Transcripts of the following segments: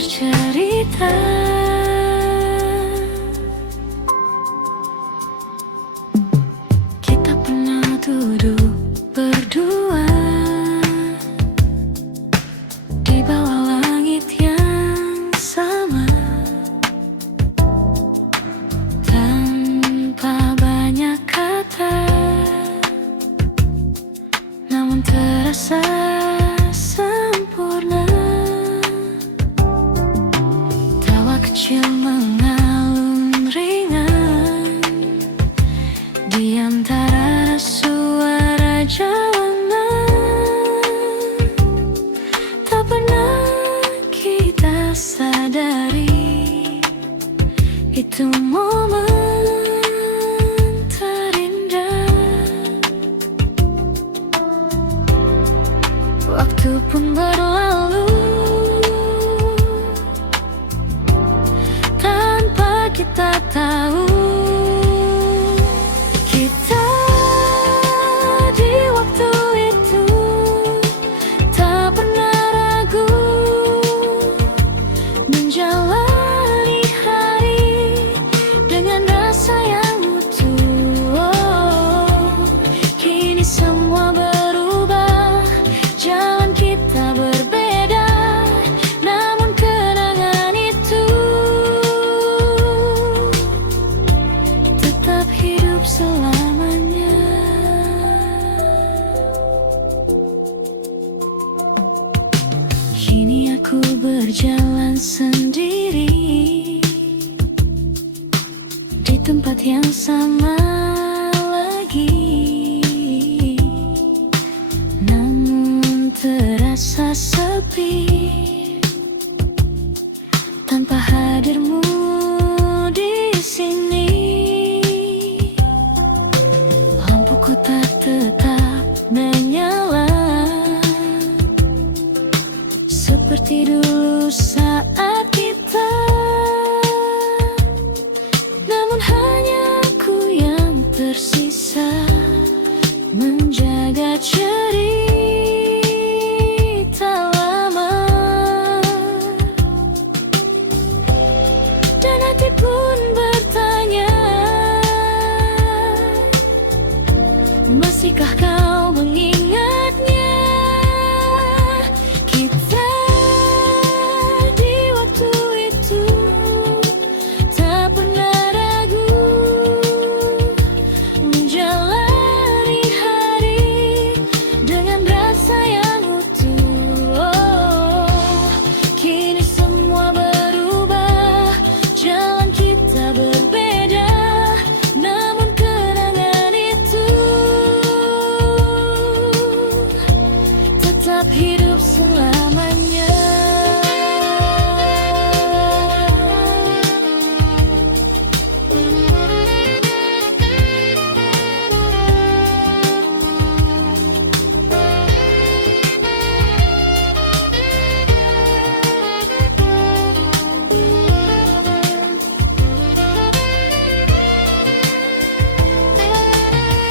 bercerita. Kita pernah duduk berdua di bawah langit yang sama, tanpa banyak kata, namun terasa sempurna. Tawa kecil mengalun ringan di antara suara jalanan. Tak pernah kita sadari itu momen terindah. Waktu pun berlalu tanpa kita tahu. Kita di waktu itu tak pernah ragu menjalani hari dengan rasa yang utuh. Oh, kini semua berubah, jalan kita berbeda, namun kenangan itu tetap hidup selamanya. Kini aku berjalan sendiri di tempat yang sama lagi, namun terasa sepi tanpa hadirmu di sini. Lampuku tak tetap menyala seperti dulu saat kita, namun hanya aku yang tersisa menjaga cerita lama. Dan hati pun bertanya, masihkah kau mengingatnya? Kita di waktu itu tak pernah ragu menjalani hari dengan rasa yang utuh. Oh, kini semua berubah, jalan kita berbeda, namun kenangan itu tetap hidup selamanya.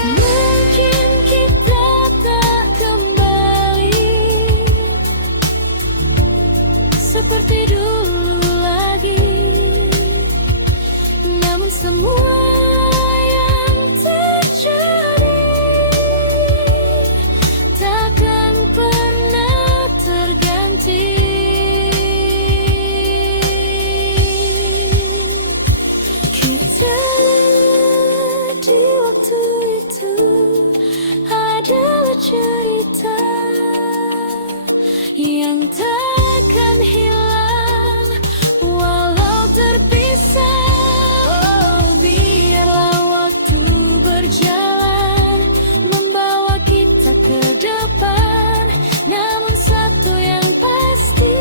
Mungkin kita tak kembali seperti dulu lagi, namun semua yang terjadi takkan pernah terganti. Kita di waktu itu adalah cerita yang takkan hilang walau terpisah. Oh, biarlah waktu berjalan membawa kita ke depan, namun satu yang pasti,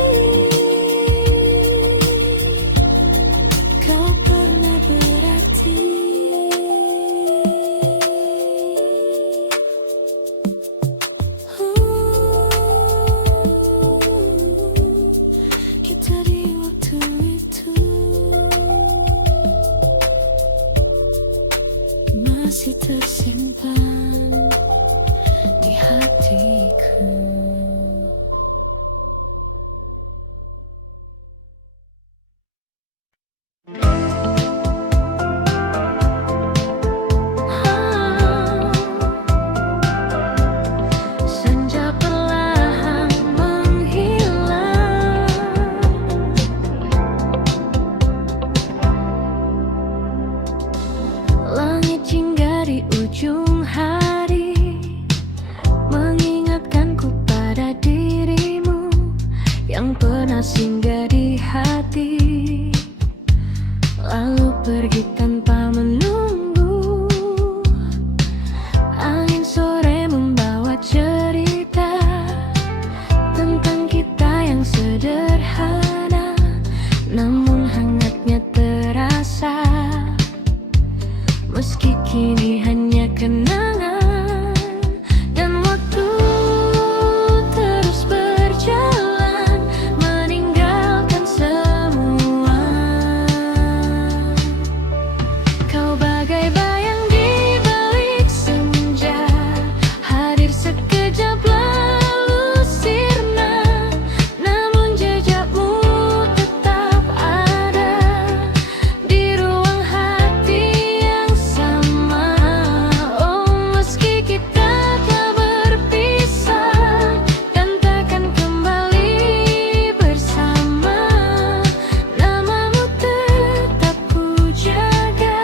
kau pernah berarti. Kita di waktu itu masih tersimpan di hati. panas hingga di hati, lalu pergi tanpa menunggu. Angin sore membawa cerita tentang kita yang sederhana, namun hangatnya terasa. Meski kini hanya kenangan, dan waktu terus berjalan meninggalkan semua. Kau bagai bayang di balik senja, hadir sekejap lalu sirna, namun jejakmu tetap ada di ruang hati yang sama. Oh, meski kita telah berpisah dan takkan kembali bersama, namamu tetap ku jaga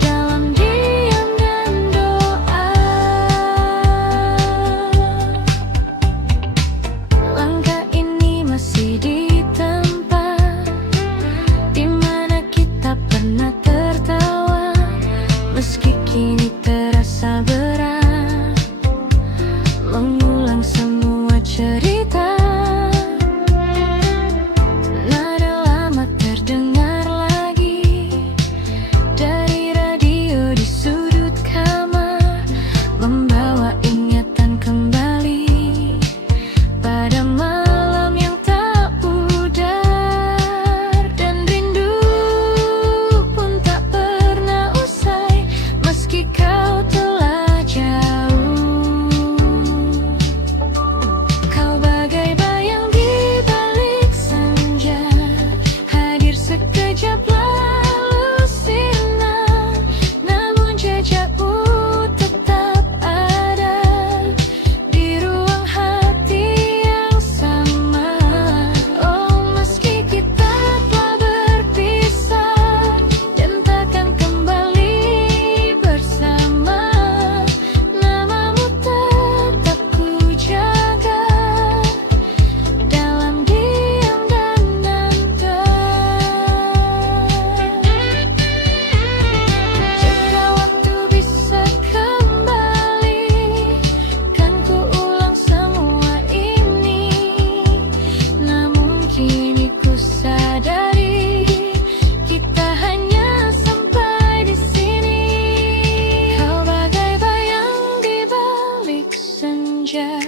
dalam diam dan doa. Langkah ini masih di tempat di mana kita pernah tertawa, meski kini terasa berat mengulang semua cerita. Nada lama terdengar lagi dari radio di sudut kamar, membawa ingatan kembali pada malam yang tak pudar. Dan rindu pun tak pernah usai, meski kau telah jauh. Kau bagai bayang di balik senja, hadir sekejap lalu sirna, namun jejakmu tetap ada di ruang hati yang sama. Oh, meski kita telah berpisah dan takkan kembali bersama, namamu tetap ku jaga dalam diam dan doa. Jika waktu bisa kembali, kan ku ulang semua ini, namun kini ku sadari kita hanya sampai di sini. Kau bagai bayang di balik senja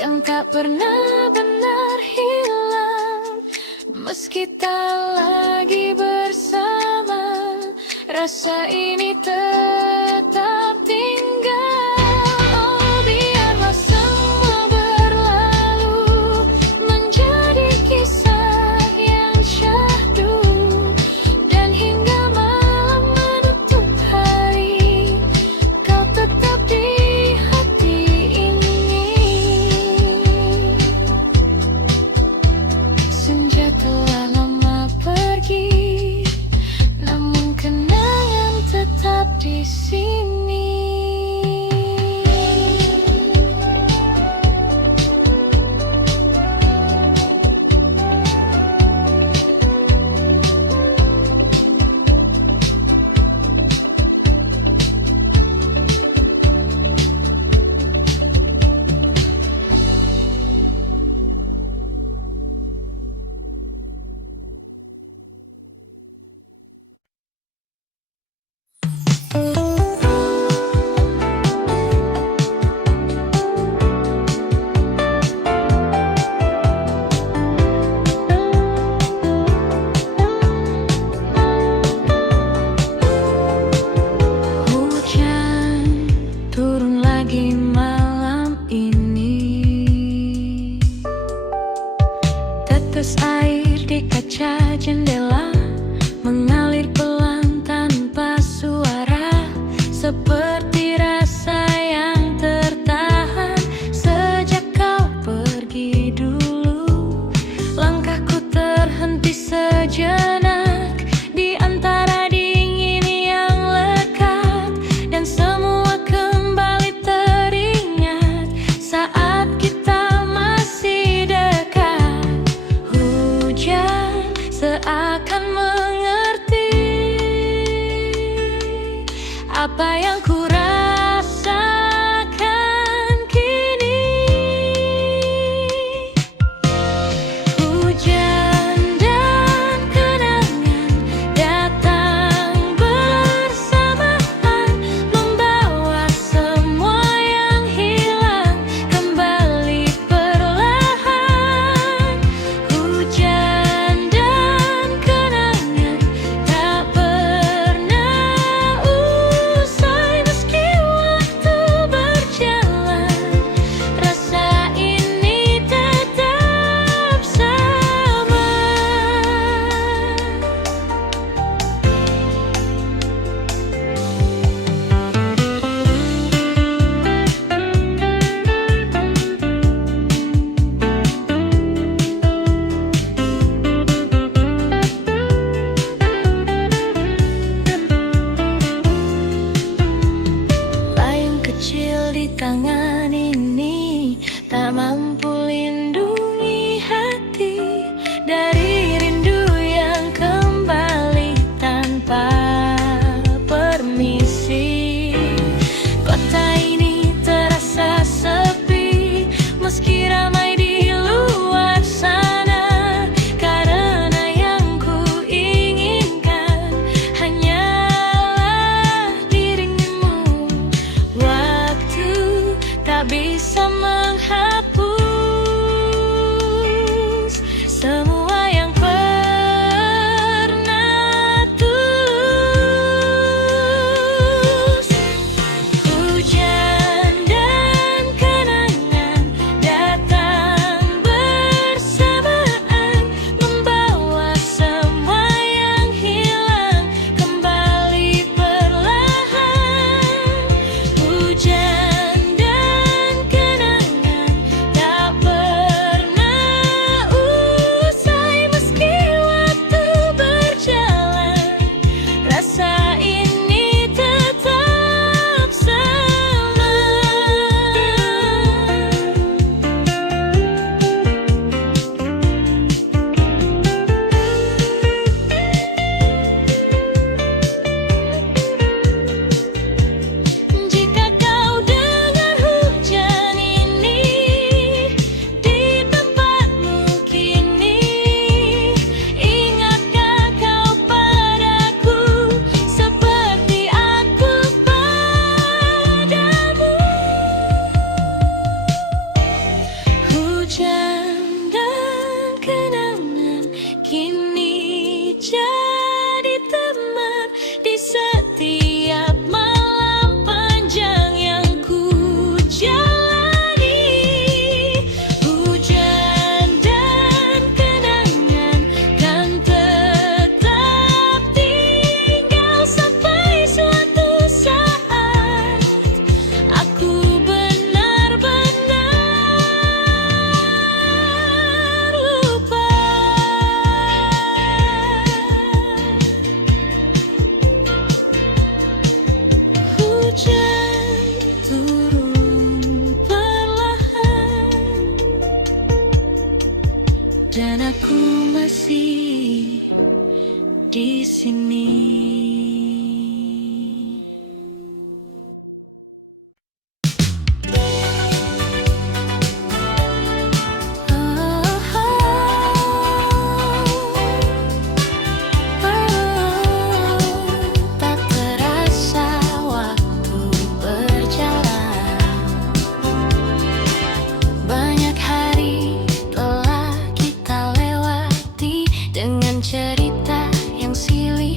yang tak pernah benar hilang, meski tak lagi bersama, rasa ini tetap tinggal. Oh, biarlah semua berlalu menjadi kisah yang syahdu, dan hingga malam menutup hari, kau tetap di hati ini. Senja telah lama pergi, namun kenangan tetap di sini. Hujan turun lagi malam ini, tetes air di kaca jendela mengalir pelan tanpa suara, seperti rasa yang tertahan sejak kau pergi dulu. Langkahku terhenti sejenak di antara dingin yang lekat, dan semua kembali teringat saat kita masih dekat. kenangan kini jadi teman di setiap malam panjang yang ku jalani. Hujan dan kenangan kan tetap tinggal sampai suatu saat aku benar-benar lupa. Hujan turun perlahan dan aku masih di sini. Tak terasa waktu berjalan, banyak hari telah kita lewati dengan cerita yang silih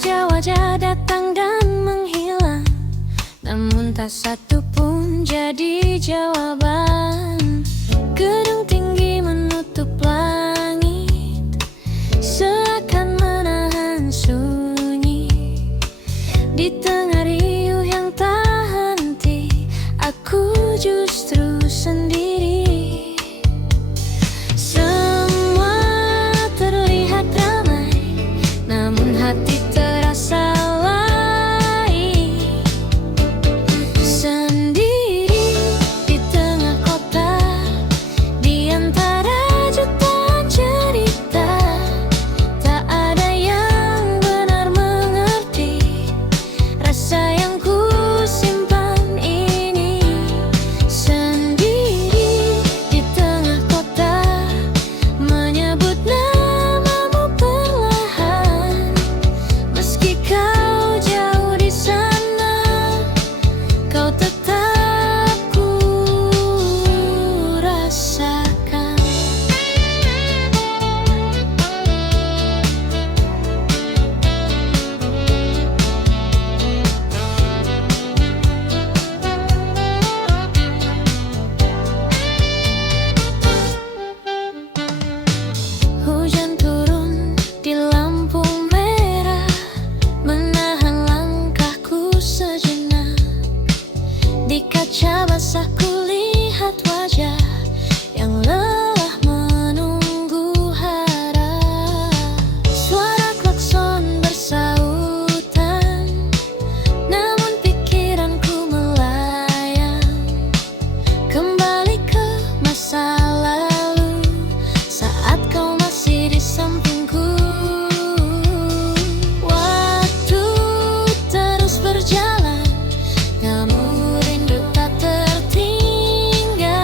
wajah-wajah datang dan menghilang, namun tak satu pun jadi jawaban. Gedung tinggi menutup langit, seakan menahan sunyi. Di tengah riuh yang tak henti, aku justru sendiri. Semua terlihat ramai, namun hati terasa lain. Sendiri di tengah kota, di antara jutaan cerita, tak ada yang benar mengerti rasa yang ku simpan ini. Sendiri di tengah kota, menyebut namamu perlahan. Meski kau jauh di sana, kau tetap ku rasakan. Hujan turun di lampu merah, menahan langkahku sejenak. Di kaca basah kulihat wajah yang lelah menunggu harap. Suara klakson bersautan, namun pikiranku melayang kembali ke masa lalu, saat kau masih di sampingku. Waktu terus berjalan, namun rindu tak tertinggal.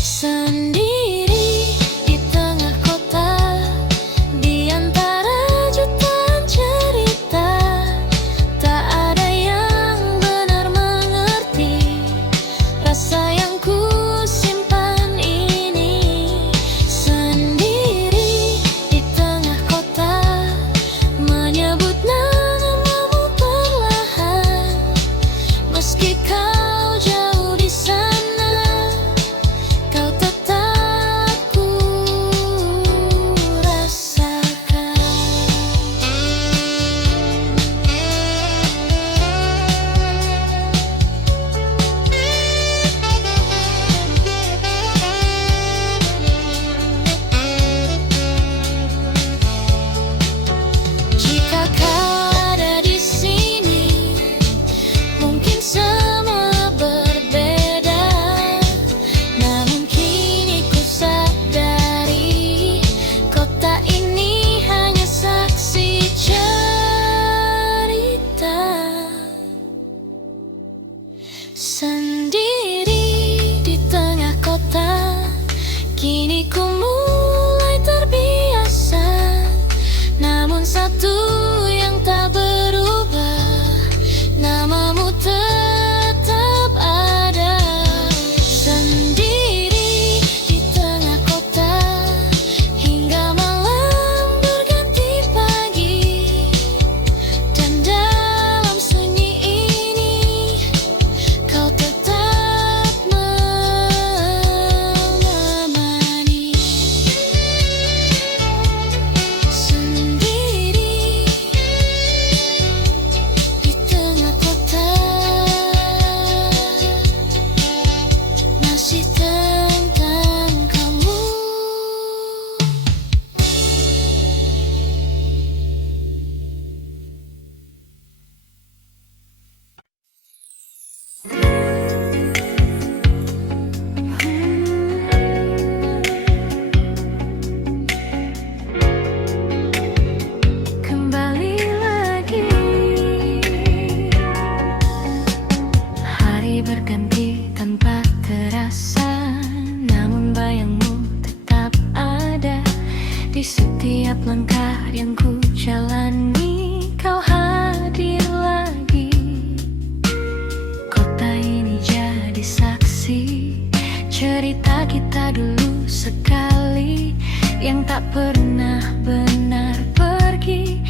Sendiri di tengah kota, di antara jutaan cerita, tak ada yang benar mengerti rasa yang ku simpan ini. Sendiri di tengah kota, menyebut namamu perlahan. Meski kau jauh di sana, kau tetap ku rasakan. Jika kau ada di sini, mungkin semua berbeda. Namun kini ku sadari, kota ini hanya saksi cerita. Sendiri di tengah kota, kini ku mulai terbiasa. Namun satu yang tak berubah, namamu tetap ada. Sendiri di tengah kota, hingga malam berganti pagi. Dan dalam sunyi ini, kau tetap menemani. Sendiri di tengah kota, masih tentang kamu. Kembali lagi, hari berganti tanpa terasa, namun bayangmu tetap ada di setiap langkah yang ku jalani. Kau hadir lagi, kota ini jadi saksi cerita kita dulu sekali, yang tak pernah benar pergi.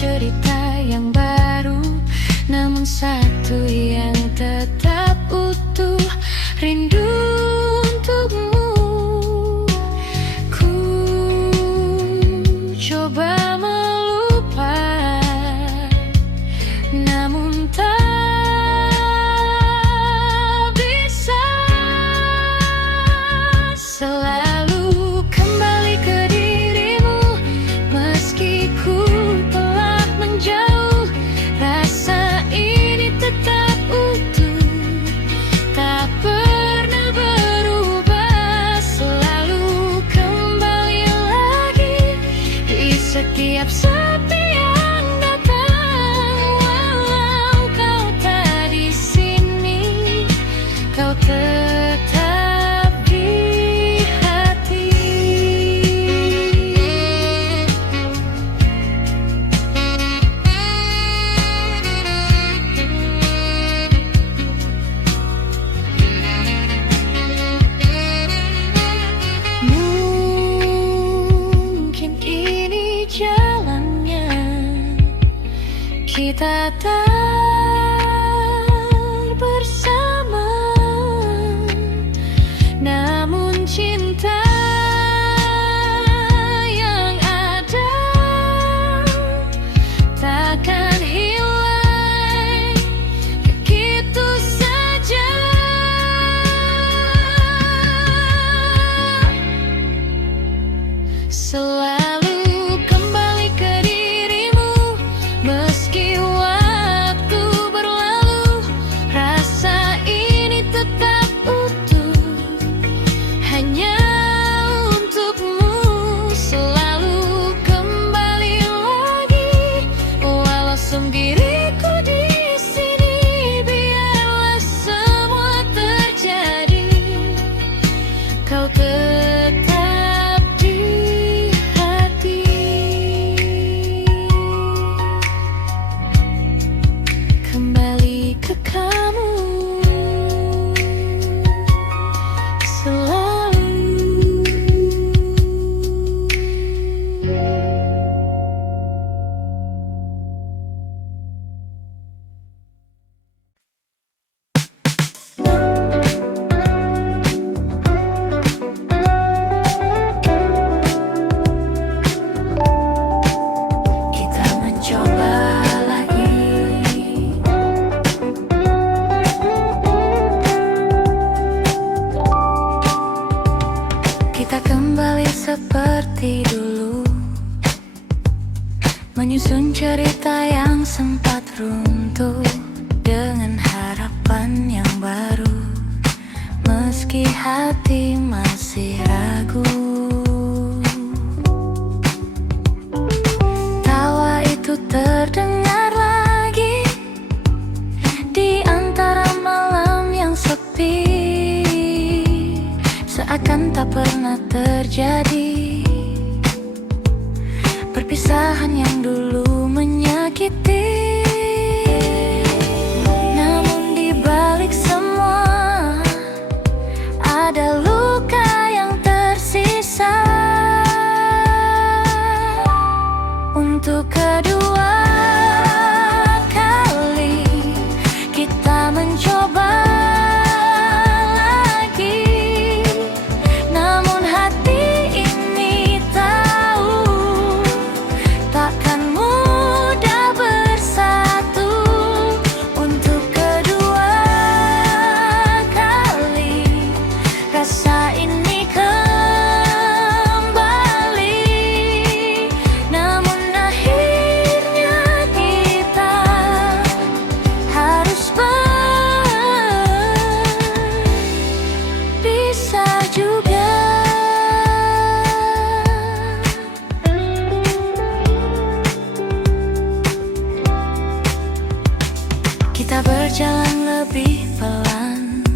cerita yang baru, namun satu yang tetap utuh, rindu untukmu. Ku coba melupakan, namun tak bisa. Selalu kembali ke dirimu, meski ku telah menjauh. Rasa ini tetap utuh, tak pernah berubah. Selalu kembali lagi di setiap sepi yang datang. Walau kau tak di sini, kau tetap di hati. Mungkin ini jalannya, kita tak bersama, namun cinta yang ada takkan hilang begitu saja. Selalu kembali ke dirimu, meski waktu berlalu. Rasa ini tetap utuh, hanya untukmu. Selalu kembali lagi, walau sendiriku di sini. Biarlah semua terjadi, kau tetap di hati. Kembali ke kamu selalu. Kita mencoba lagi, kita kembali seperti dulu, menyusun cerita yang sempat runtuh dengan harapan yang baru. Meski hati masih ragu, tawa itu terdengar lagi di antara malam yang sepi, seakan tak pernah terjadi. Perpisahan yang dulu menyakiti, namun di balik semua ada luka yang tersisa. Untuk kedua kali kita mencoba lagi, namun hati ini tahu takkan mudah bersatu. Untuk kedua kali rasa ini kembali, namun akhirnya kita harus berpisah juga. Kita berjalan lebih pelan,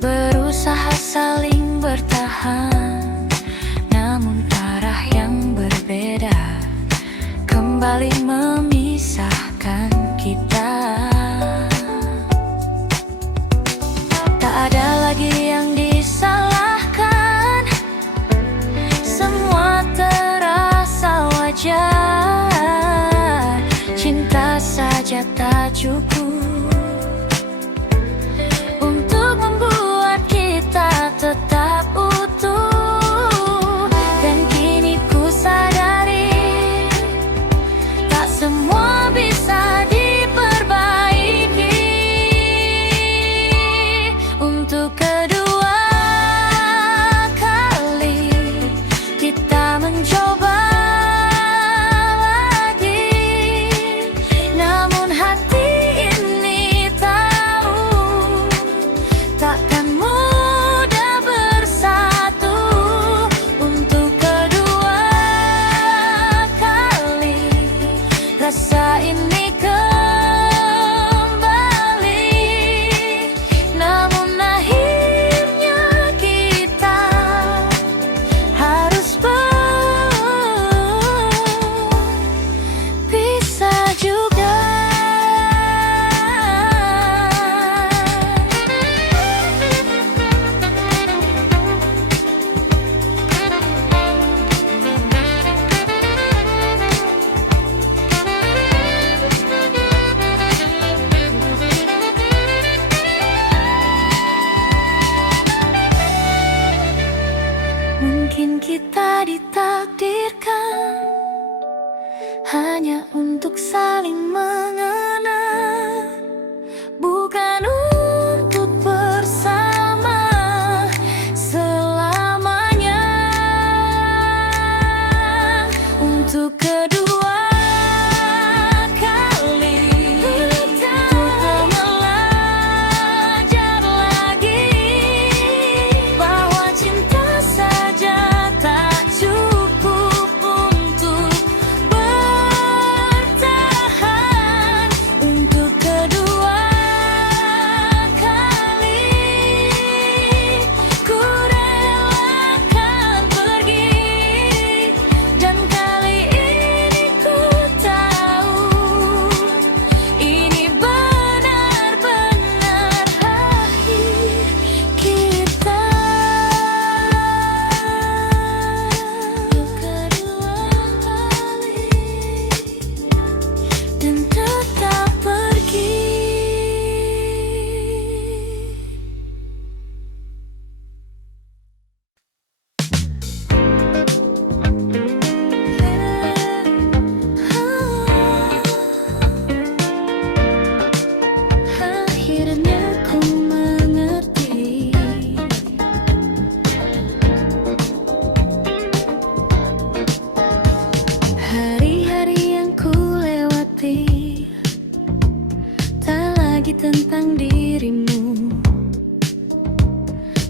berusaha saling bertahan, namun arah yang berbeda kembali memisahkan kita. Tak ada lagi yang disalahkan, semua terasa wajar. saja tak cukup untuk membuat kita tetap utuh. Dan kini ku sadari, tak semua bisa diperbaiki. Untuk kedua kali kita mencoba rasa ini kembali, namun akhirnya kita harus berpisah juga. Mungkin kita ditakdirkan hanya untuk saling mengenal, bukan untuk bersama selamanya. Untuk kedua kali kita belajar lagi bahwa cinta saja tak cukup untuk bertahan. Untuk kedua kali ku relakan pergi, dan kali ini ku tahu ini benar-benar akhir kita. Dan tetap pergi. Akhirnya ku mengerti, hari-hari yang ku lewati tak lagi tentang dirimu.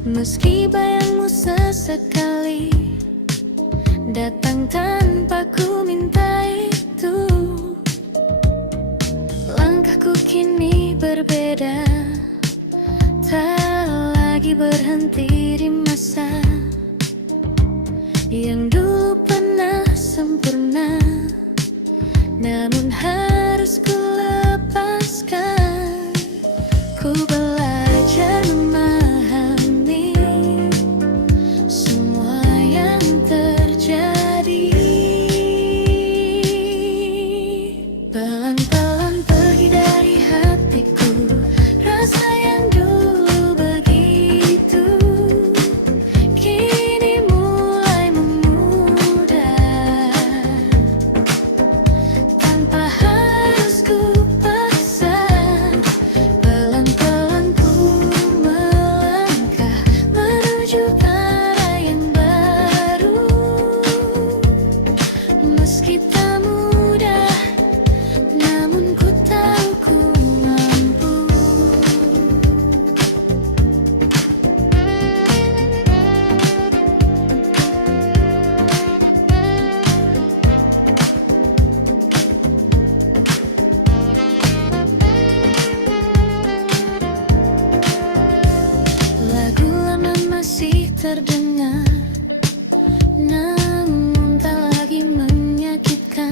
Meski bayangmu sesekali datang tanpa ku minta itu, langkahku kini berbeda, tak lagi berhenti di masa yang dulu pernah sempurna, namun harus ku lepaskan. Ku belajar memahami semua yang terjadi. Pelan-pelan pergi dari hatiku rasa yang dulu begitu, kini mulai memudar tanpa harus ku paksa. Pelan-pelan ku melangkah menuju arah yang baru, meski tak mudah, namun ku tahu ku mampu. Lagu lama masih terdengar, namun tak lagi menyakitkan.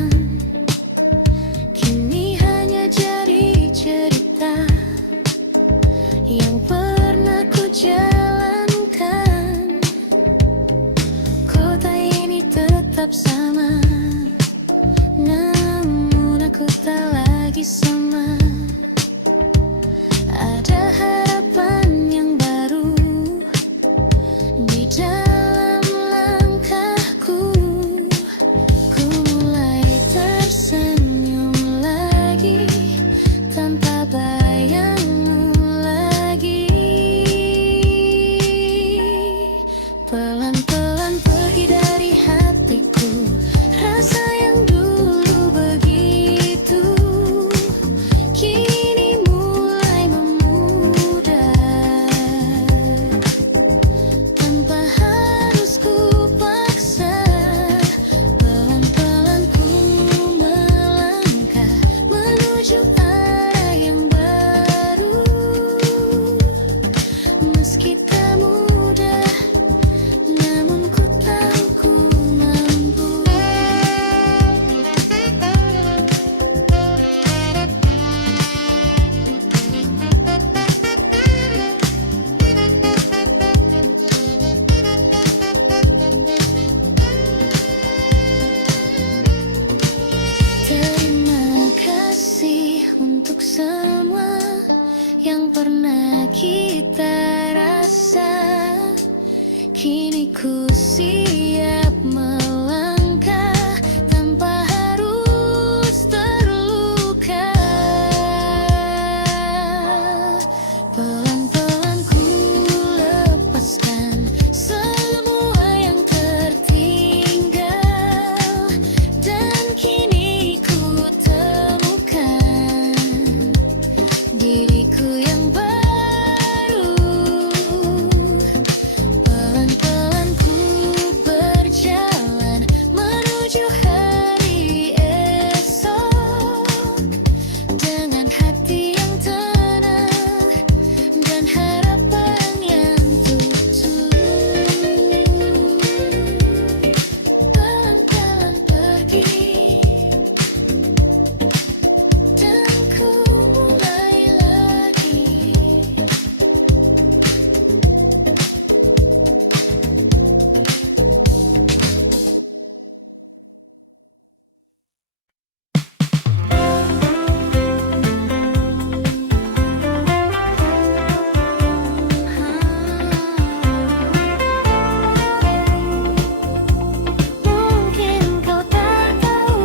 kita rasa. Kini ku siap melangkah tanpa harus terluka. Pelan-pelan ku lepaskan semua yang tertinggal, dan kini ku temukan diriku yang baru. Pelan-pelan ku berjalan menuju hari esok, dengan hati yang tenang dan harapan yang tulus. Pelan-pelan pergi, dan ku mulai lagi. Mungkin kau tak tahu,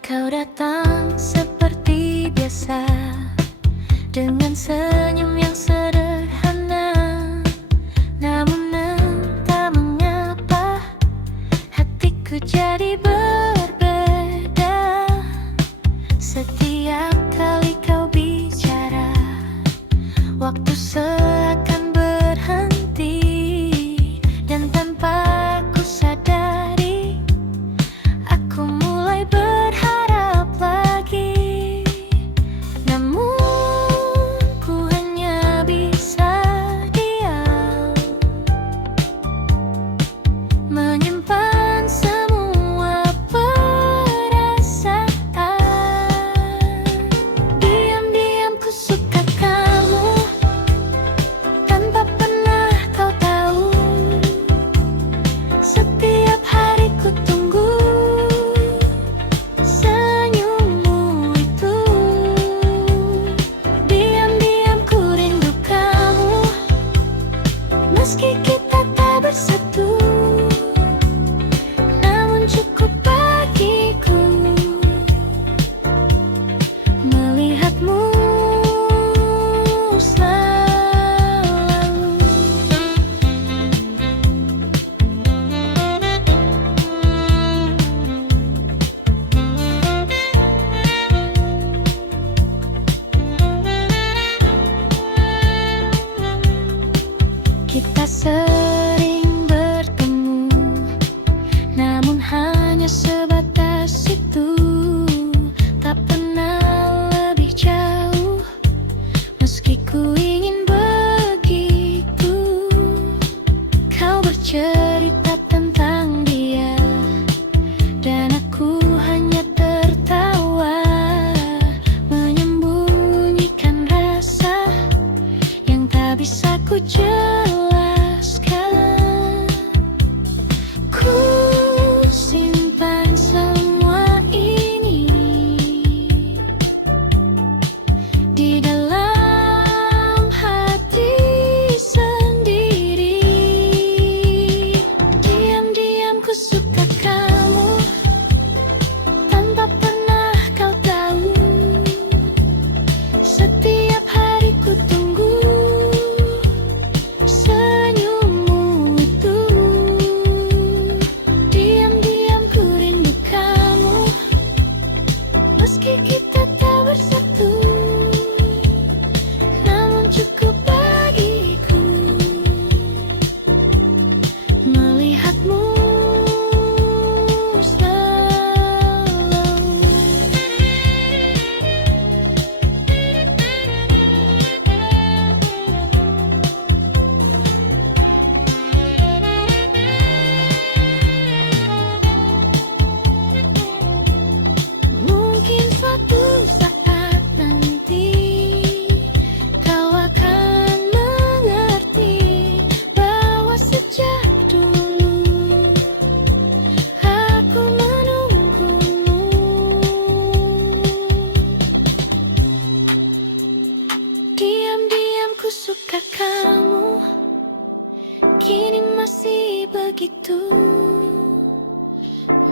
kau datang seperti biasa, dengan senyum yang sederhana. Namun entah mengapa hatiku jadi berbeda. Setiap kali kau bicara, waktu seakan berhenti, dan tanpa ku sadari, aku mulai berharap lagi. Namun ku hanya bisa diam, menyimpan semua perasaan. Diam-diam ku suka kamu,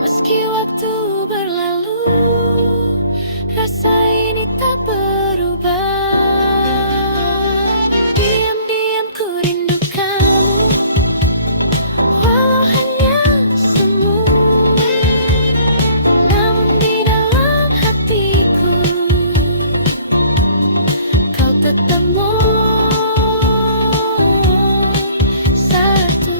Meski waktu berlalu, rasa ini tak berubah. Diam-diam ku rindu kamu, walau hanya semu. Namun di dalam hatiku, kau tetap satu.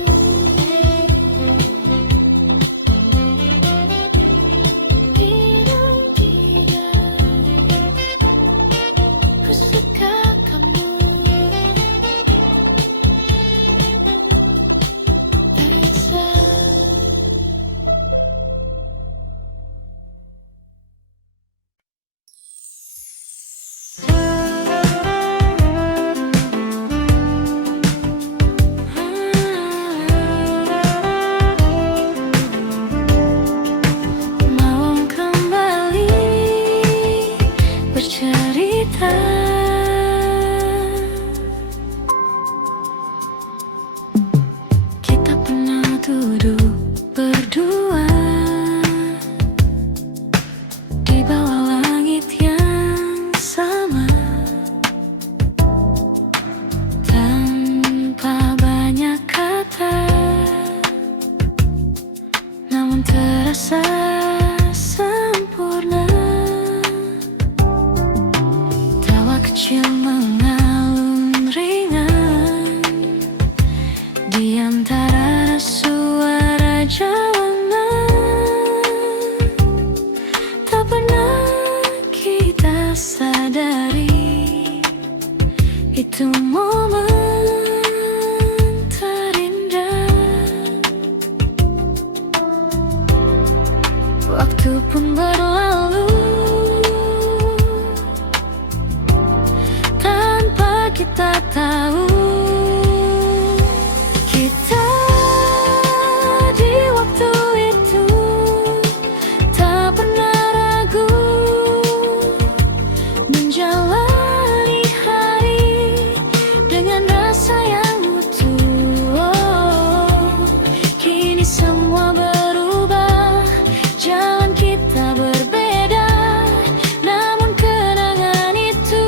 Ku suka kamu, Elsa. Mau kembali bercerita, kita pernah duduk berdua di bawah langit yang sama, tanpa banyak kata, namun terasa sempurna. Tawa kecil mengalun ringan di antara suara jalanan. Tak pernah kita sadari, itu momen terindah. Waktu pun berlalu tanpa kita tahu. Kita di waktu itu tak pernah ragu menjalani hari dengan rasa yang utuh. Kini semua berubah, jalan kita berbeda, namun kenangan itu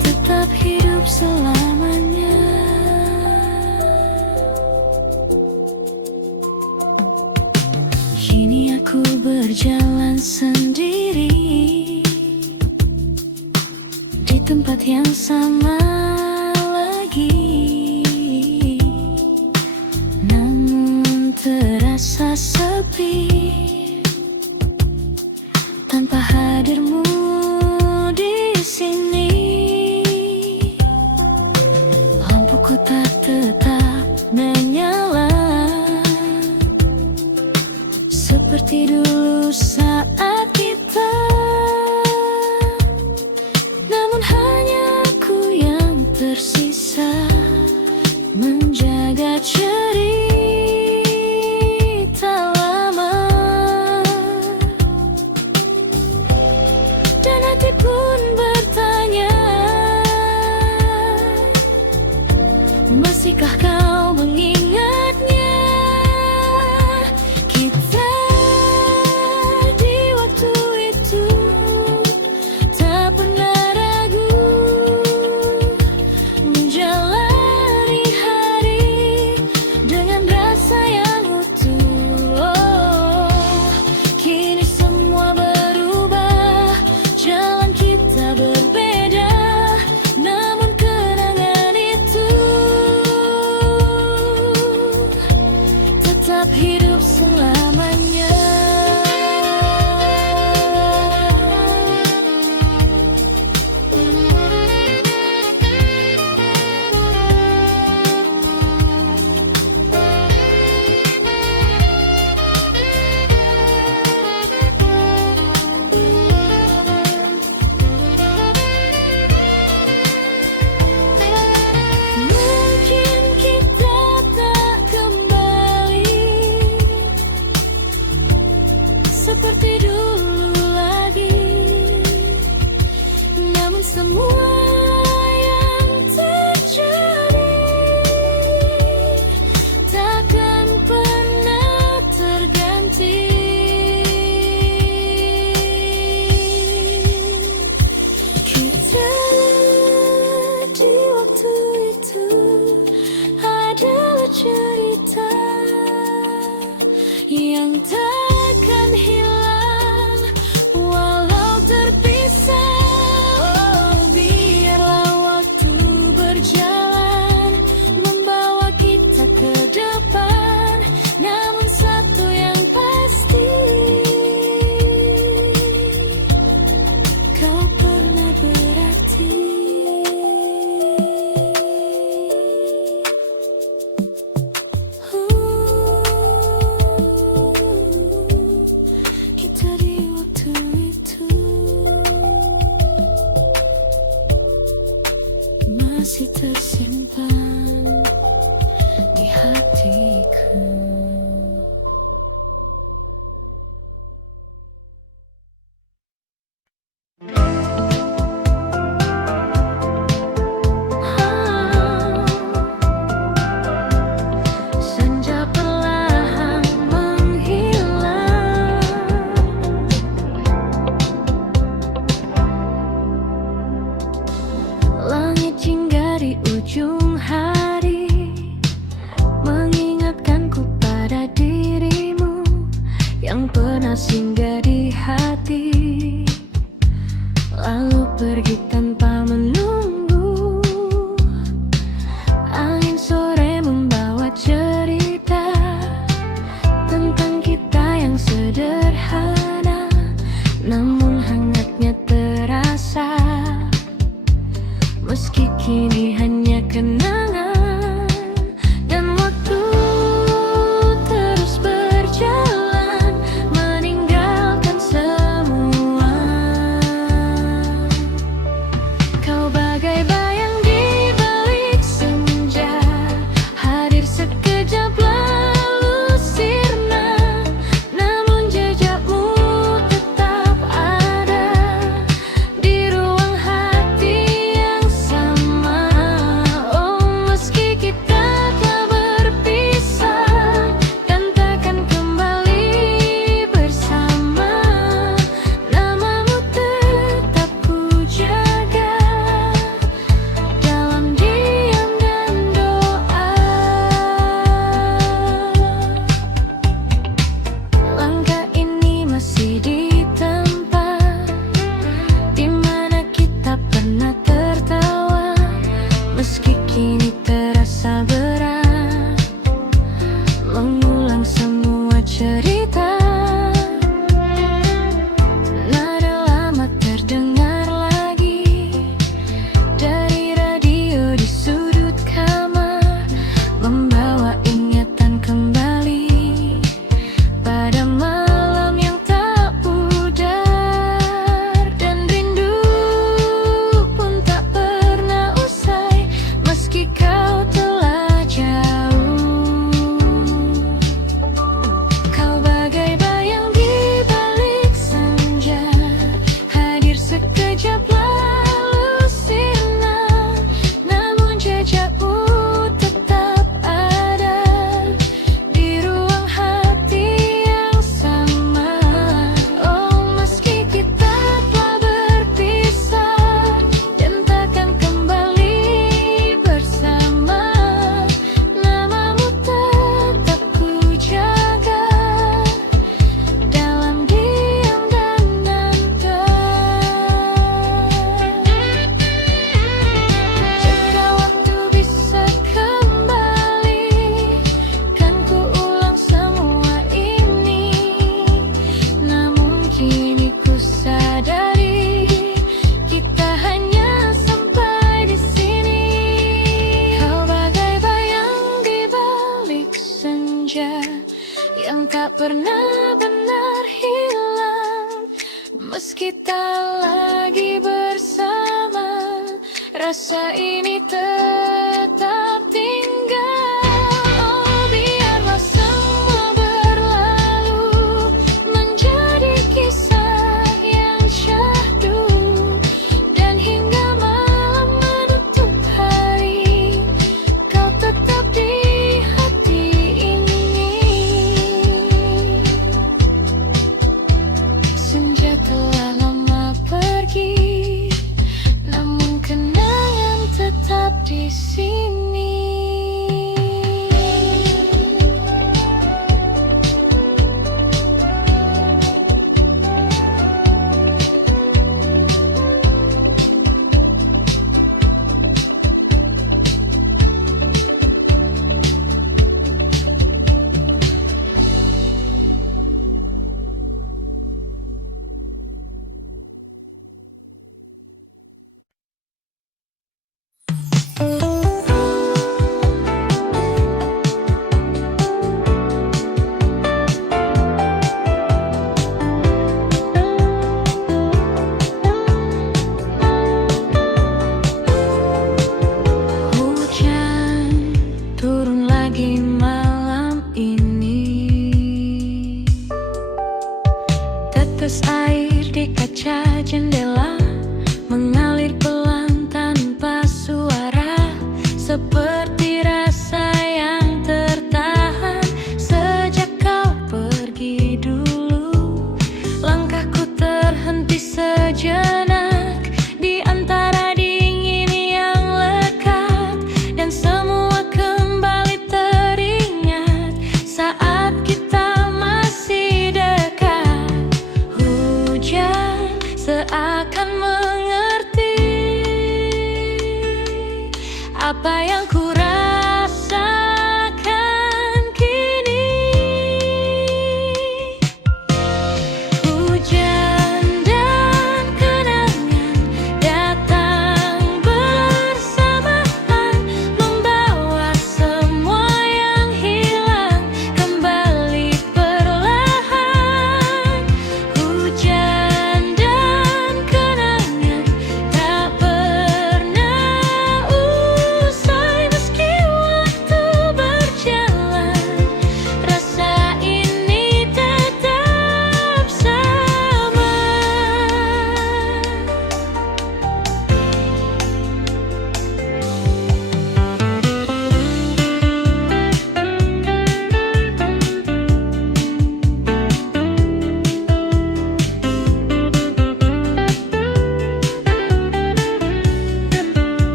tetap hidup selamanya. Kini aku berjalan sendiri di tempat yang sama lagi, namun terasa sepi tanpa hadirmu di sini. Lampuku tak tetap menyala seperti dulu saat kita, namun hanya aku yang tersisa menjaga cerita lama. Dan hati pun bertanya, masihkah kau mengingatnya? Kita di waktu itu tak pernah ragu menjalani hari dengan rasa yang utuh. Kini semua berubah, jalan kita berbeda, namun kenangan itu tetap hidup selamanya. Mungkin kita tak kembali pernah singgah di hati, lalu pergi tanpa menunggu. Angin sore membawa cerita tentang kita yang sederhana, namun hangatnya terasa. Meski kini hanya kenangan, dan waktu terus berjalan meninggalkan semua. Kau bagai bayang di balik senja, hadir sekejap lalu sirna, namun jejakmu tetap ada di ruang hati yang sama. Oh, meski kita telah berpisah dan takkan kembali bersama, namamu tetap ku jaga dalam diam dan doa. Langkah ini masih di tempat di mana kita pernah tertawa, meski kini terasa berat mengulang semua cerita. Nada lama terdengar lagi dari radio di sudut kamar, membawa ingatan kembali pada malam yang tak pudar. Dan rindu pun tak pernah usai, meski kau telah jauh. Kau bagai bayang di balik senja, hadir sekejap lalu sirna, namun jejakmu tetap ada di ruang hati yang sama. Oh, meski kita telah berpisah dan takkan kembali bersama, namamu tetap ku jaga dalam diam dan nanda. Jika waktu bisa kembali, kan ku ulang semua ini. Namun kini ku sadari kita hanya sampai di sini. Kau bagai bayang di balik senja yang tak pernah benar hilang, meski tak lagi bersama, rasa ini tetap tinggal. Oh, biarlah semua berlalu menjadi kisah yang syahdu, dan hingga malam menutup hari, kau tetap di hati ini. Senja telah lama pergi, namun kenangan tetap di sini. Hujan turun lagi malam ini, tetes air di kaca jendela mengalir pelan tanpa suara, seperti rasa yang tertahan sejak kau pergi dulu. Langkahku terhenti sejenak di antara dingin yang lekat, dan semua kembali teringat saat kita masih dekat.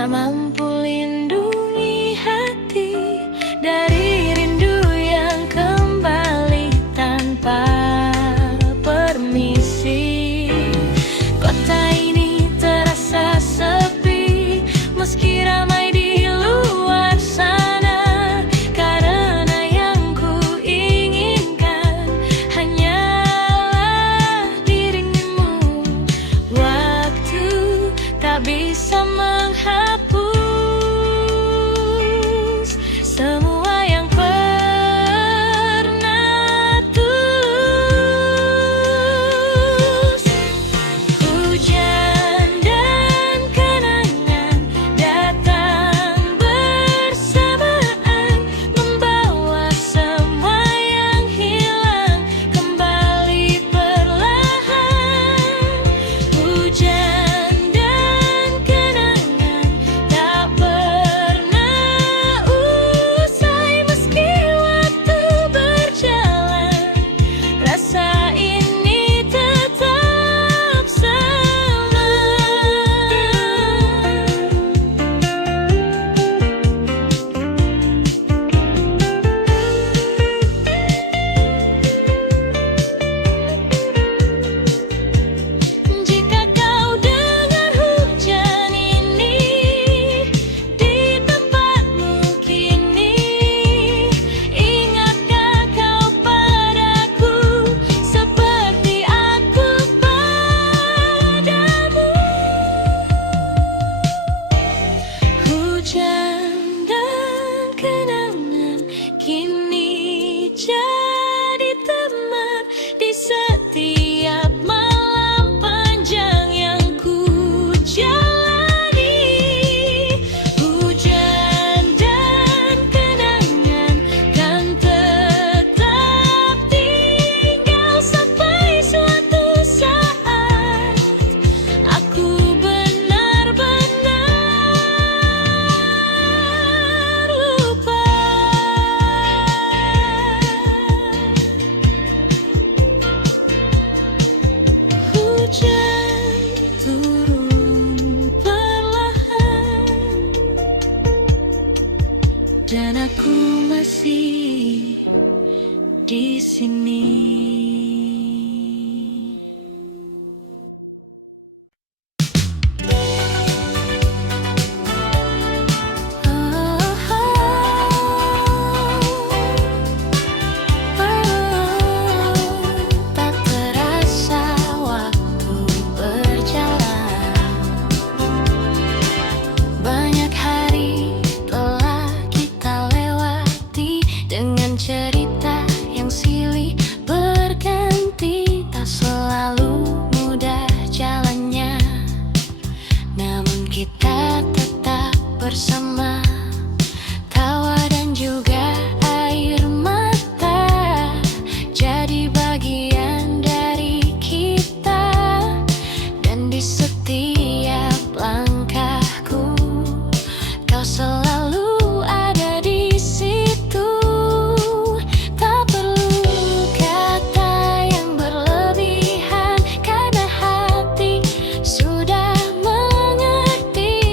tak mampu lindungi hati dari rindu yang kembali tanpa permisi. Kota ini terasa sepi meski ramai di luar sana, karena yang ku inginkan hanyalah dirimu. Waktu tak bisa menghapus semua yang pernah tulus. Hujan dan kenangan datang bersamaan, membawa semua yang hilang kembali perlahan. Hujan dan kenangan tak pernah usai meski waktu berjalan, rasa ini tetap sama. Jika kau dengar hujan ini di tempatmu kini, ingatkah kau padaku seperti aku padamu? Hujan dan kenangan kini jadi teman di setiap malam panjang yang ku jalani. Hujan dan kenangan kan tetap tinggal sampai suatu saat aku benar-benar lupa. Hujan turun perlahan dan aku masih di sini. Tak terasa waktu berjalan, banyak hari telah kita lewati dengan cerita yang silih berganti. Tak selalu mudah jalannya, namun kita tetap bersama. Tawa dan juga air mata jadi bagian dari kita, dan di setiap langkahku kau selalu ada di situ. Tak perlu kata yang berlebihan, karena hati sudah mengerti.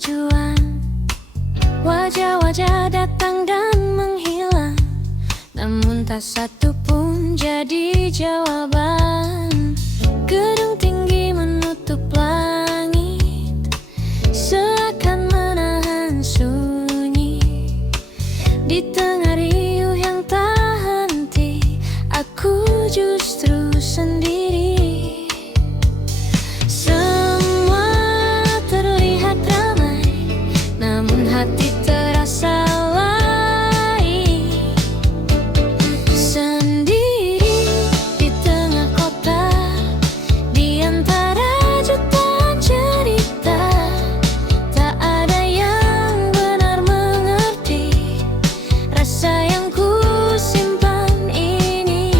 tujuan. Wajah-wajah datang dan menghilang, namun tak satu pun jadi jawaban. Gedung tinggi menutup langit, seakan menahan sunyi. Di tengah riuh yang tak henti, aku justru sendiri. Semua terlihat ramai, namun hati terasa lain. Sendiri di tengah kota, di antara jutaan cerita, tak ada yang benar mengerti rasa yang ku simpan ini.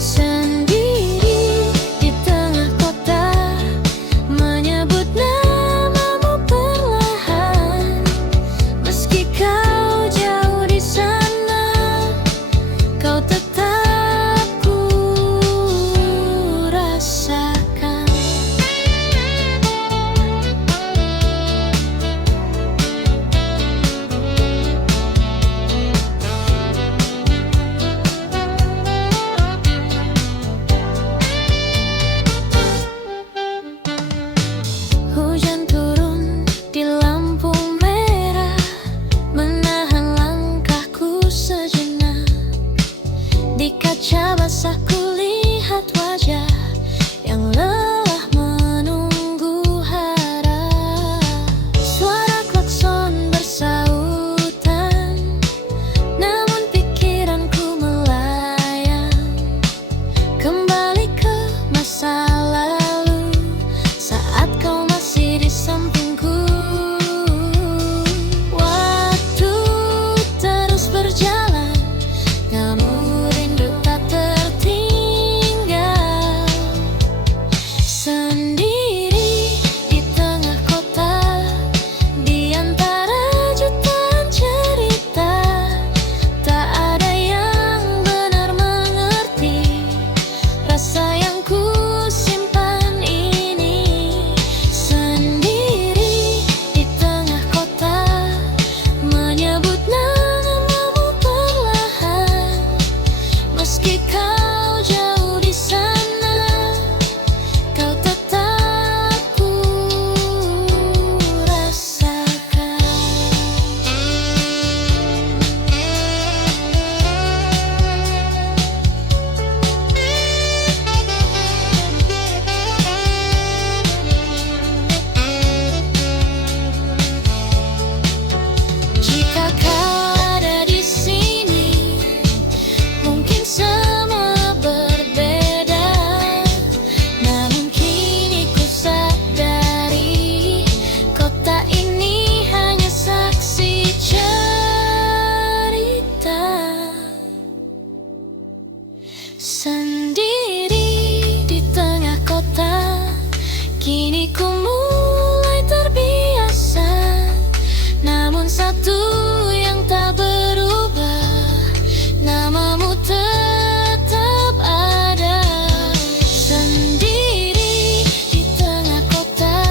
Sendiri di tengah kota, menyebut namamu perlahan. Meski kau jauh di sana, kau tetap ku rasakan. Hujan turun di lampu merah, menahan langkahku sejenak. Di kaca basah kulihat wajah yang lelah menunggu harap. Suara klakson bersautan, namun pikiranku melayang kembali ke masa lalu, saat kau masih di sampingku. Waktu terus berjalan, namun rindu tak tertinggal. Sendiri di tengah kota, di antara jutaan cerita, tak ada yang benar mengerti rasa yang ku simpan ini. Sendiri di tengah kota, menyebut namamu perlahan. Meski kau jauh di sana, kau tetap ku rasakan. Jika kau ada di sini, mungkin semua berbeda. Namun kini ku sadari, kota ini hanya saksi cerita. Sendiri di tengah kota, kini ku mulai terbiasa. Namun satu yang tak berubah, namamu tetap ada. Sendiri di tengah kota,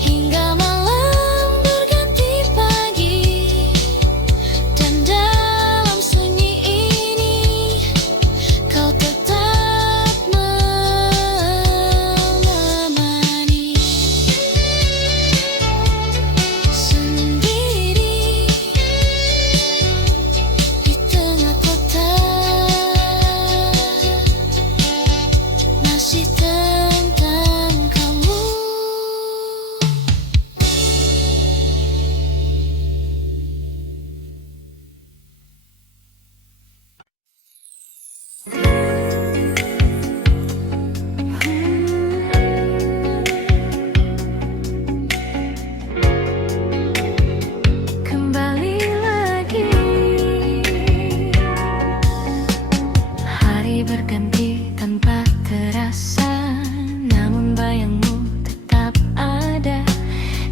hingga malam berganti pagi. Dan dalam sunyi ini, kau tetap menemani. Sendiri di tengah kota, masih tentang kamu. Kembali lagi, hari berganti tanpa terasa, namun bayangmu tetap ada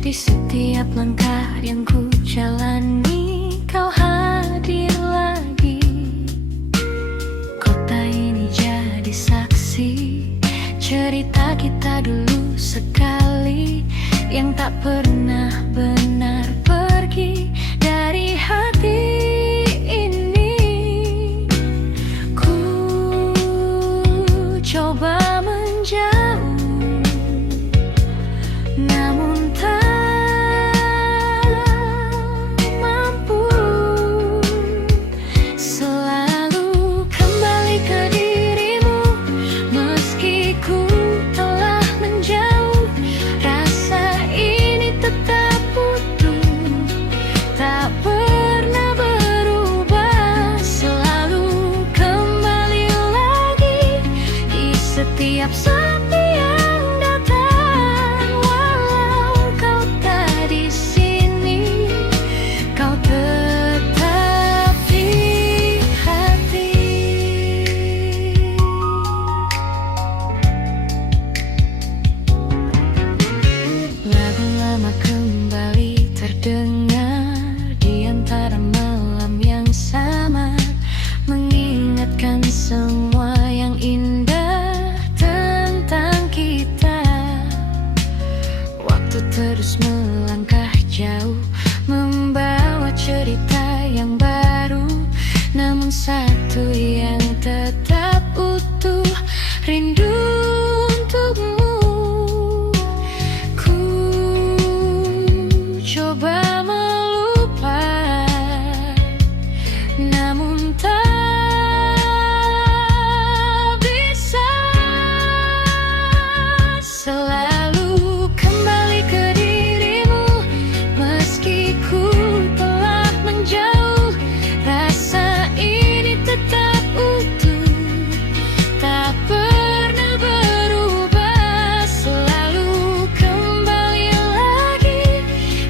di setiap langkah yang ku jalani. Kau hadir lagi, kota ini jadi saksi cerita kita dulu sekali. yang tak pernah benar pergi dari hati ini. Ku coba menjauh, namun tak mampu. Selalu kembali ke dirimu, meski ku telah menjauh. Rasa ini tetap utuh, tak pernah berubah. Selalu kembali lagi di setiap sepi yang datang. Walau kau tak di sini, kau tetap di hati. Lagu lama kembali terdengar di antara malam yang samar, mengingatkan semua yang indah tentang kita. Waktu terus melangkah jauh, membawa cerita yang baru, namun satu yang tetap utuh, rindu untukmu. Ku coba melupakan, namun tak bisa. Selalu kembali ke dirimu, meski ku telah menjauh. Rasa ini tetap utuh, tak pernah berubah. Selalu kembali lagi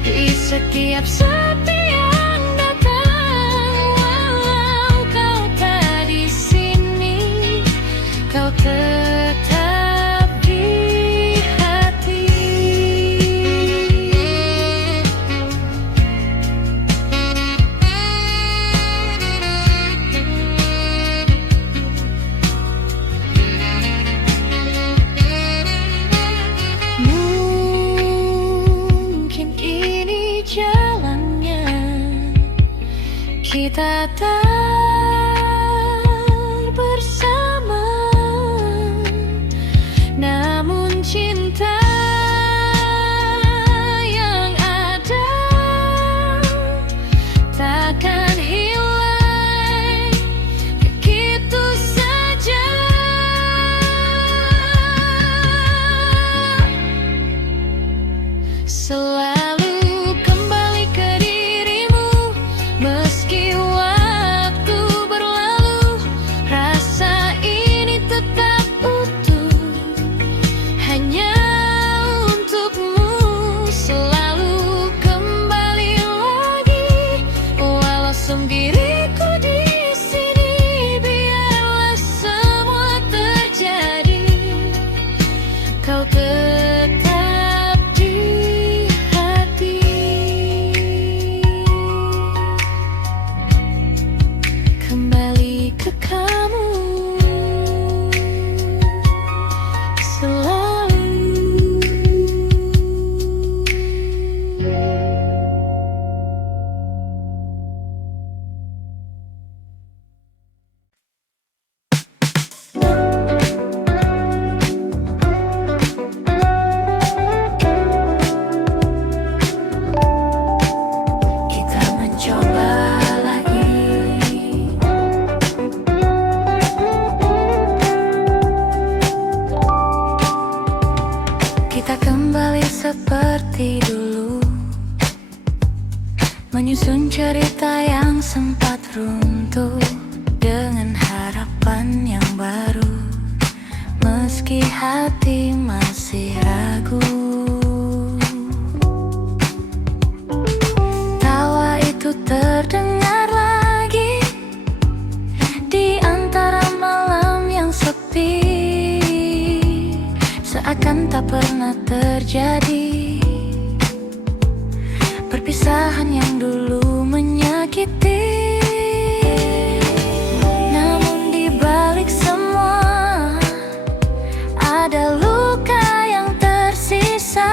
di setiap sepi yang datang. Walau kau tak di sini, kau tetap di hati. Mungkin ini jalannya, kita tak bersama, namun cinta yang ada takkan hilang begitu saja. Selalu kembali ke dirimu, meski waktu berlalu. Rasa ini tetap utuh, hanya untukmu. Selalu kembali lagi, walau sendiriku di sini. Biarlah semua terjadi, kau tetap di hati. Kembali ke kamu selalu. Kita mencoba lagi, kita kembali seperti dulu, menyusun cerita yang sempat runtuh dengan harapan yang baru. Meski hati masih ragu, tawa itu terdengar lagi di antara malam yang sepi, seakan tak pernah terjadi. Perpisahan yang dulu menyakiti, namun di balik semua ada luka yang tersisa.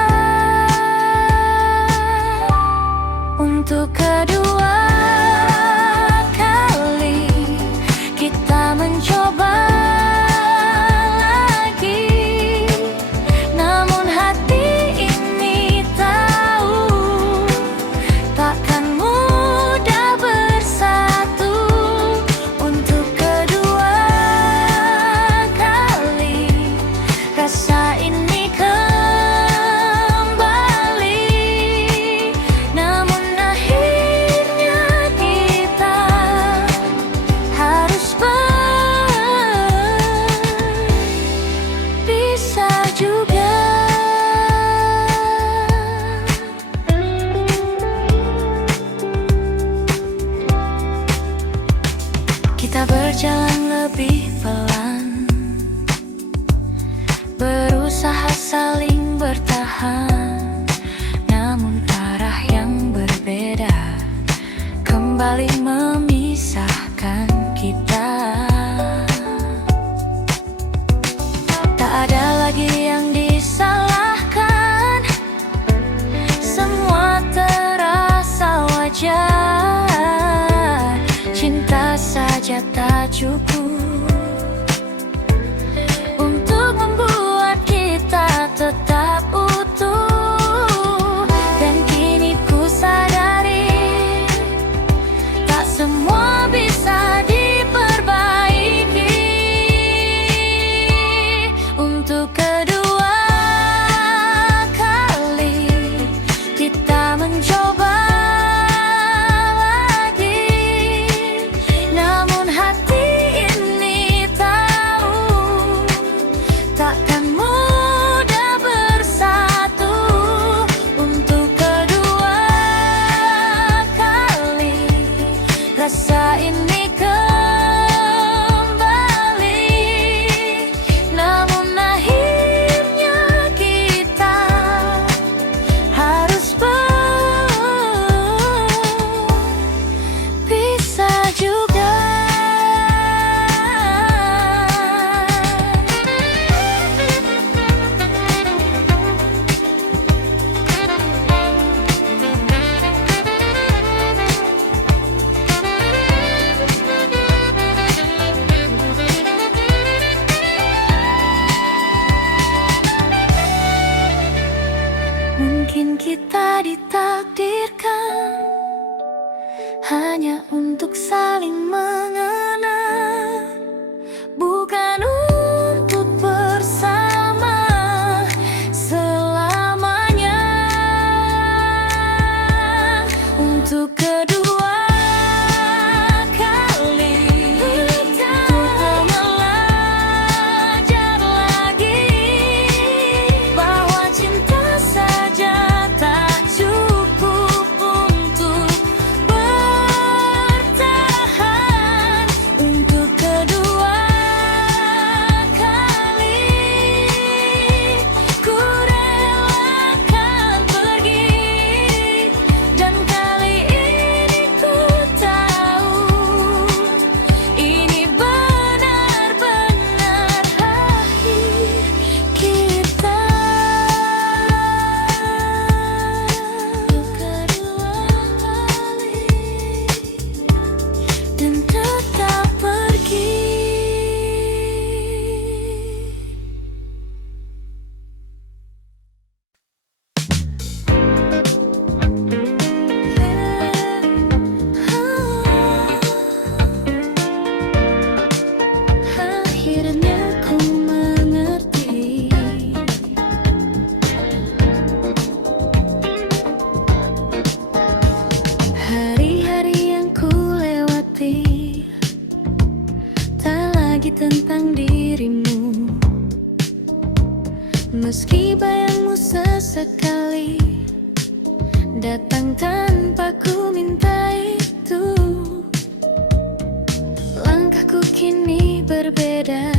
cukup untuk membuat kita tetap utuh. Dan kini ku sadari tak semua bisa diperbaiki. Untuk kedua kali kita mencoba lagi, namun hati ini tahu takkan mudah bersatu. Untuk kedua kali rasa ini kembali, namun akhirnya kita harus berpisah juga. Mungkin kita ditakdirkan hanya untuk saling mengenal, bukan untuk bersama selamanya. Untuk kedua kali kita belajar lagi bahwa cinta saja tak cukup untuk bertahan. Untuk kedua kali ku relakan pergi, dan kali ini ku tahu ini benar-benar akhir kita. Kedua kali dan tetap pergi. Akhirnya ku mengerti hari-hari yang ku lewati tak lagi tentang dirimu. Meski bayangmu sesekali datang tanpa ku minta itu, langkahku kini berbeda,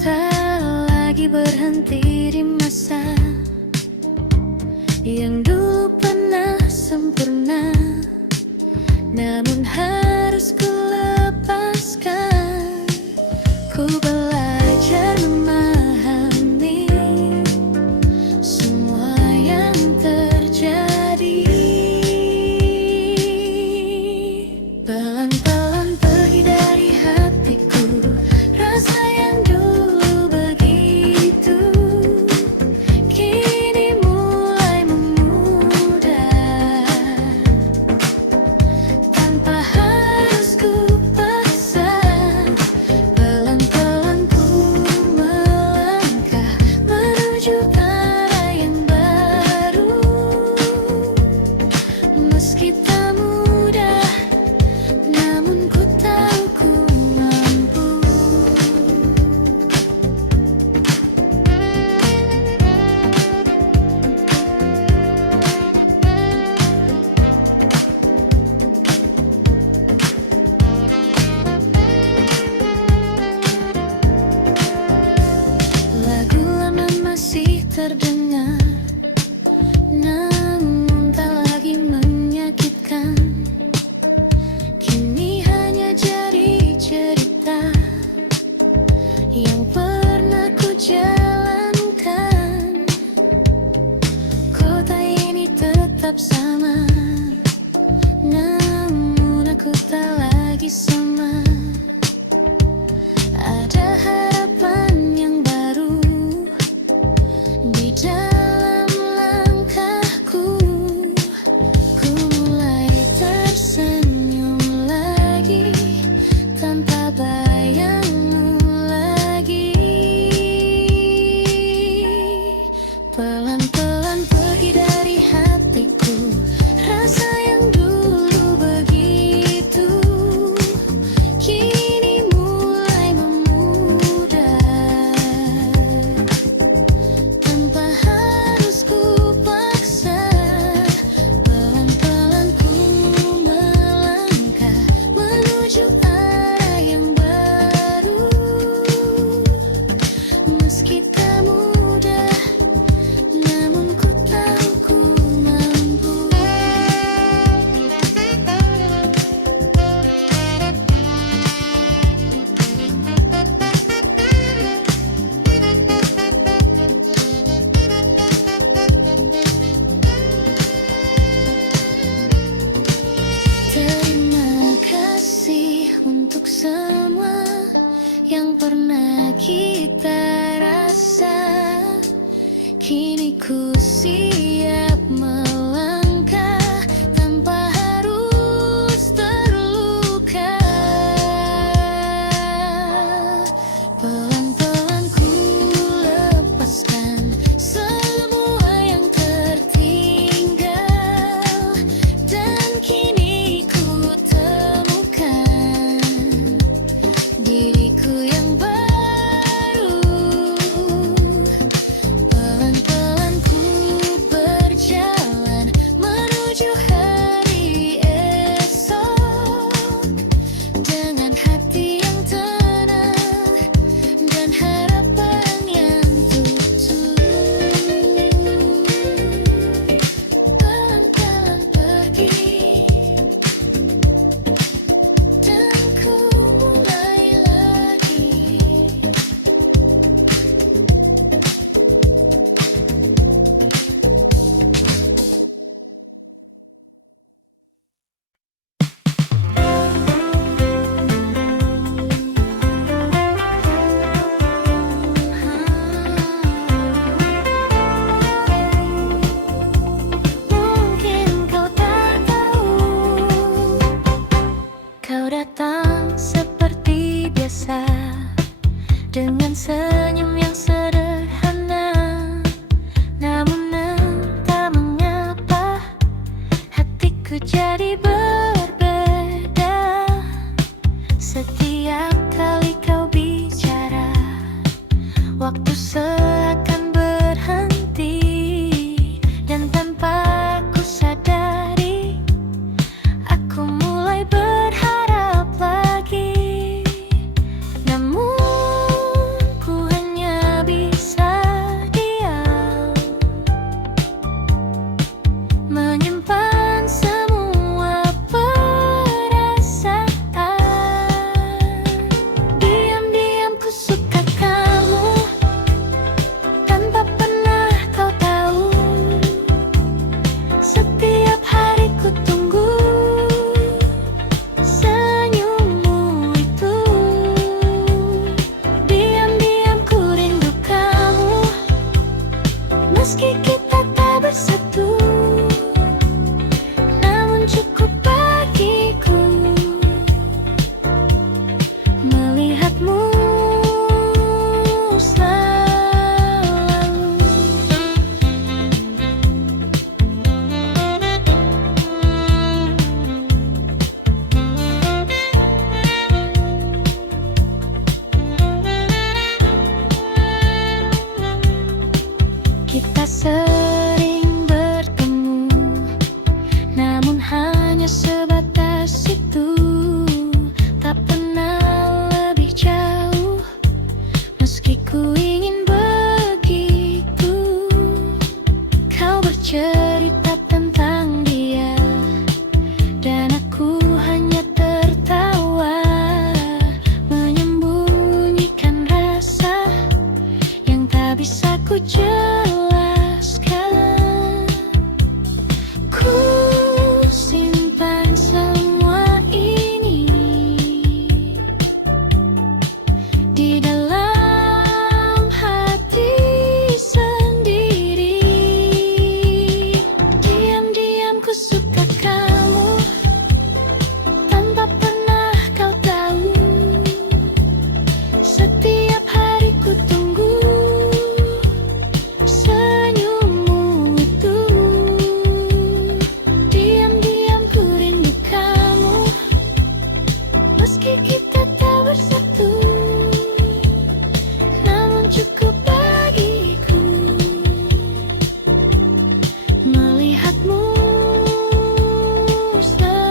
tak lagi berhenti di masa yang dulu pernah sempurna, namun harus ku lepaskan. Ku belajar memahami semua yang terjadi. Pelan-pelan pergi dari hatiku rasa yang dulu begitu, kini mulai memudar tanpa harus ku paksa. Pelan-pelan ku melangkah menuju arah yang baru. Meski tak mudah, namun ku tahu ku mampu. Lagu lama masih terdengar, namun tak lagi menyakitkan. Kini hanya jadi cerita yang pernah ku jalankan. Kota ini tetap sama, namun aku tak lagi sama. jadi berbeda. Setiap kali kau bicara, waktu seakan berhenti. Dan tanpa ku sadari, aku mulai berharap lagi. Namun ku hanya bisa diam, menyimpan semua perasaan. Diam-diam ku suka kamu, tanpa pernah kau tahu. Setiap hari ku tunggu senyummu itu. Diam-diam ku rindu kamu, meski kita tak bersatu. Namun cukup bagiku melihatmu selalu. Kita sering bertemu, namun hanya sebatas itu. Tak pernah lebih jauh, meski ku ingin begitu. Kau bercerita tentang dia, dan aku hanya tertawa, menyembunyikan rasa yang tak bisa ku jelaskan. Ku simpan semua ini di dalam hati sendiri. Diam-diam ku suka kamu, tanpa pernah kau tahu. Setiap hari ku tunggu senyummu itu. Diam-diam ku rindu kamu, meski kita tak bersatu. Namun cukup bagiku melihatmu selalu.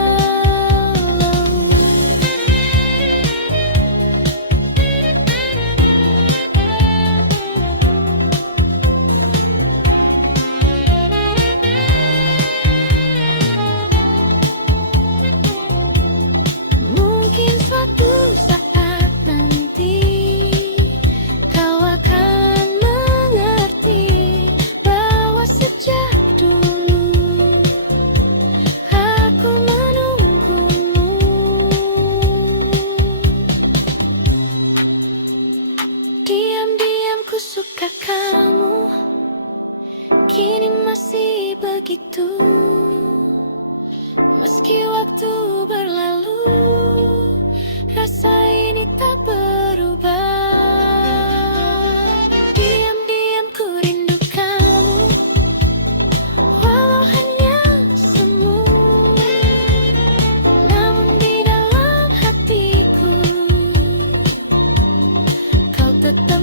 Mungkin suatu saat nanti kau akan mengerti bahwa sejak dulu aku menunggumu. Diam-diam ku suka kamu, kini masih begitu. Meski waktu berlalu, rasa ini tak berubah. Diam-diam ku rindu kamu, walau hanya semu. Namun di dalam hatiku, kau tetap